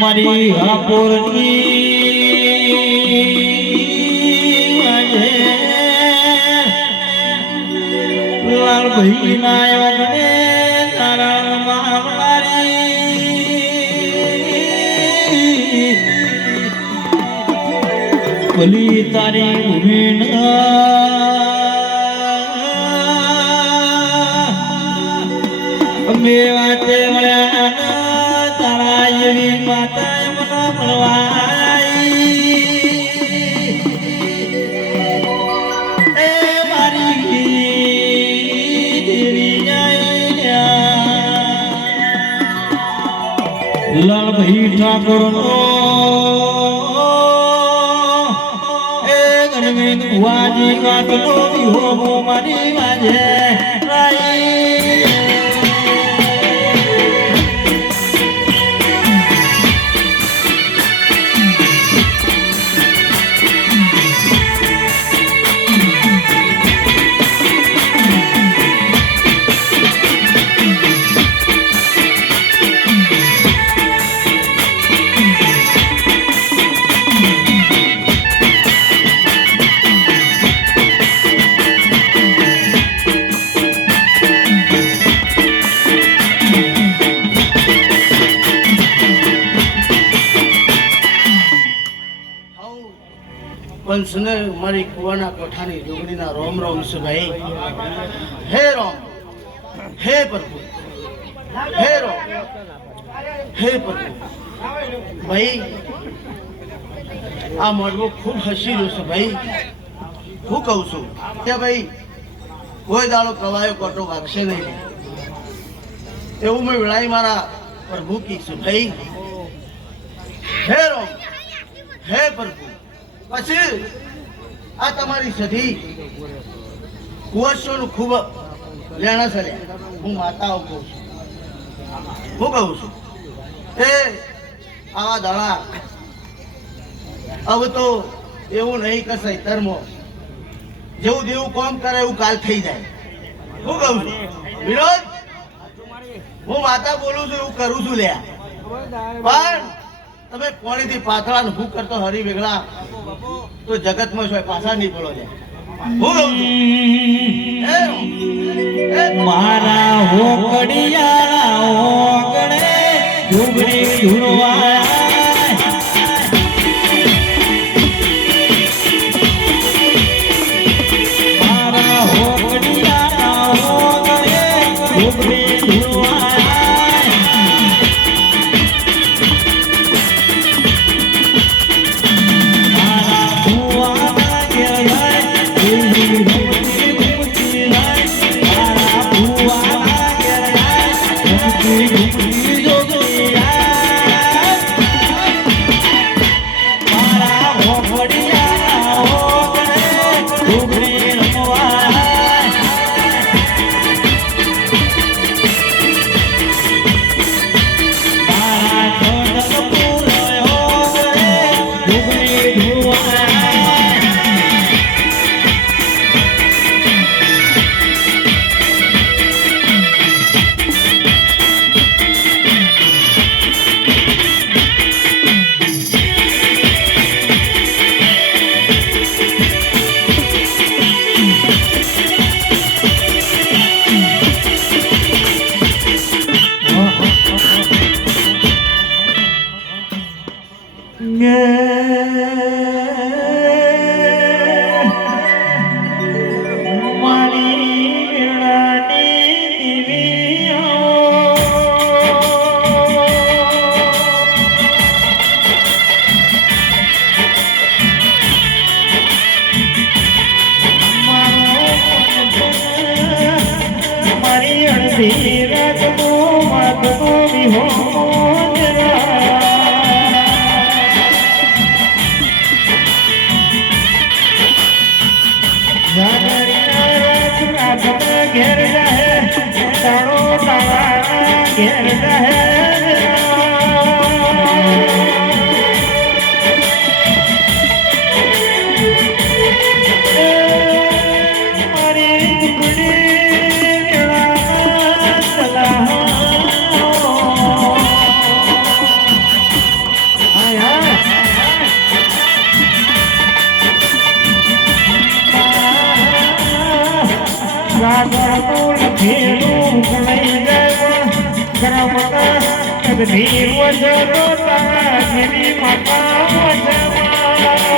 મારી હાપોરની લાલ ભાઈ ના ભલી તારી ભૂમિ અમે વાતે મળ્યા ના, તારા એવી માતા મને મળવાઈ એ મારી દેવી નાયણા. લાલભાઈ ઠાકોરનો એ na kumbi hobo mani manje. પંચને મારી કુવાના કોઠાની જોગણીના રોમ રોમ છે હે રોમ, હે પ્રભુ, હે રોમ, હે પ્રભુ. ભાઈ, આ મળવો ખૂબ હસી રહ્યો છે ભાઈ. હું કહું છું કે ભાઈ, કોઈ દાડો કવાયો કોટો વાગશે નહીં. એવું મેં વિળાઈ મારા પ્રભુ કીશું ભાઈ. હે રોમ, હે પ્રભુ. પછી આ તમારી સધી કુવાશોનું ખૂબ લેણા સર્યા હું માતાઓ કહું છું. હું કહું છું એ આવા દાણા હવે તો એવું નહીં કે સૈતરમો જેવું જેવું કોમ કરે એવું કાલ થઈ જાય. હું કહું છું. વિનોદ, હું માતા બોલું છું, એવું કરું છું લ્યા. પણ તમે કોણીથી પાતળા ને હું કરતો હરી વેગળા, તો જગતમાં શું પાછા નહીં બોલો છે. મારા હોકડિયા હોકડે ઝુગડી ઝુલવા મારી દિવ્યો મારી અડધી રાતનો વાતનો વિહો ધરમ કા તદની વજનો તારા માતા વજમા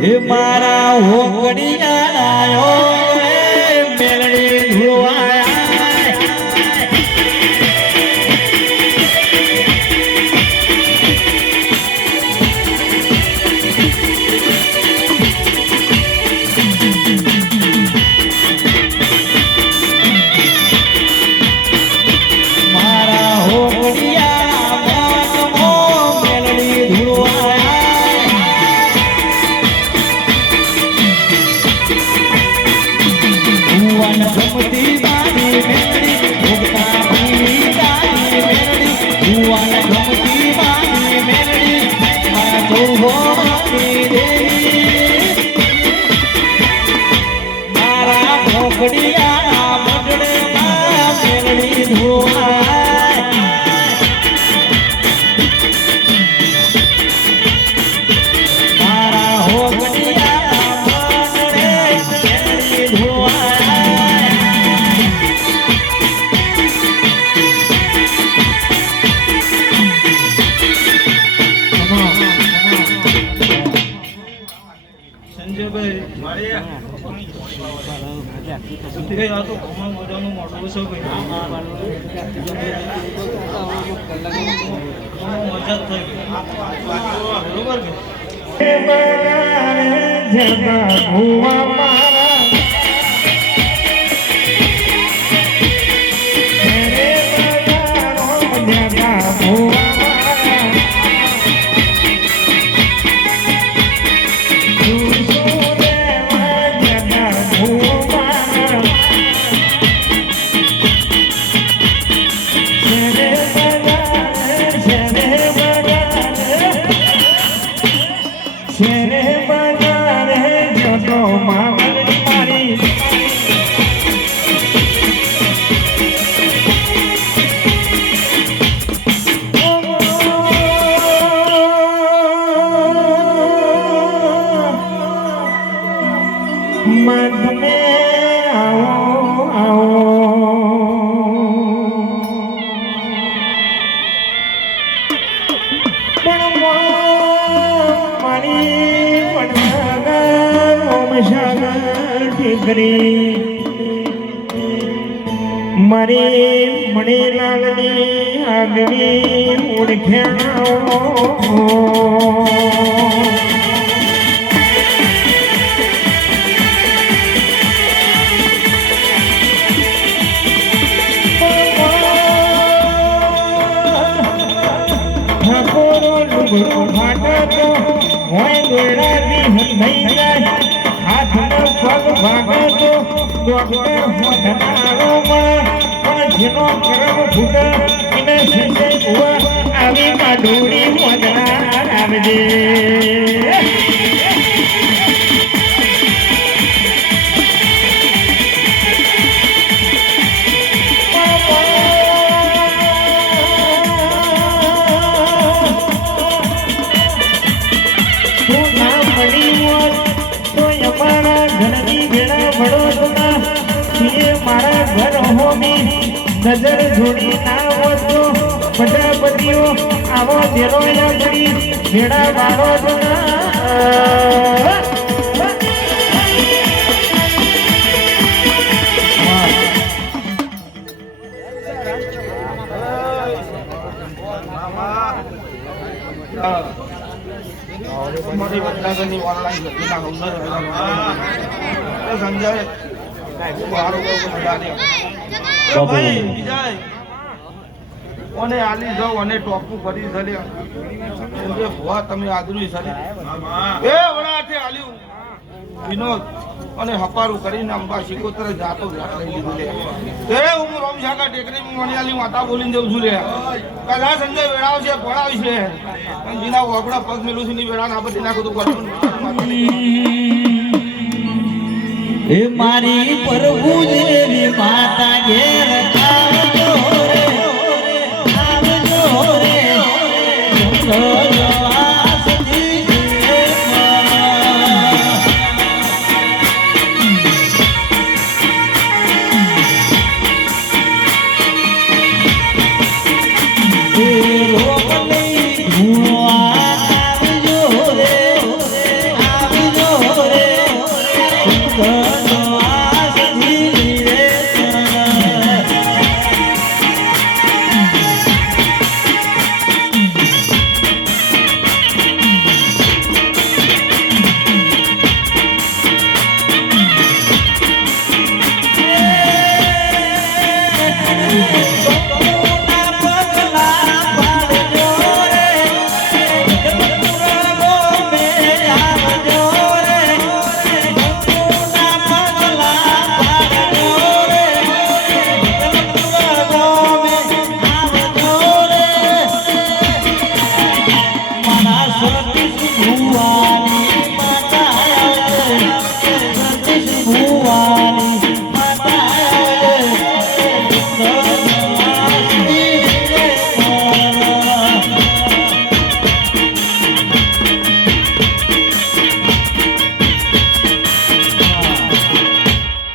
હે મારા હોકડિયા મજા થઈ ઠીકરી મણે લાલની આગવી ઓળખ્યાઓ ઠાકોરો લુગડો ફાટતો હોય દોડાથી હંધાઈ જાય પગ ભાગતો ડોક્ટર કુવા આવી કાડોડી મોદરા આવજે મારા ઘર હોમી નજર જોડી ના વધો પ્રજાપતિઓ, આવો ભેળો આગળી ભેડા વાળો ના. મારી વડનગરની ઓનલાઈન લખી સંજય ઓને આલી જાઓ અને ટોપું કરી છે લે. એમ તમે આદરી છે. એ વડા છે આલ્યું. વિનોદ અને હપારું કરીને અંબા શિકોતર જાતો લઈ લીધું લે. એ હું રોમ ટેકરી મણિયાલી માતા બોલીને જઉં છું લે. કલા સંજય વેળાવ છે ભણાવ છે પણ જીના વગડા પગ મેલું છે ની વેળા ના બધી નાખું તો કરતું એ મારી પ્રભુ જેવી માતા ઘેર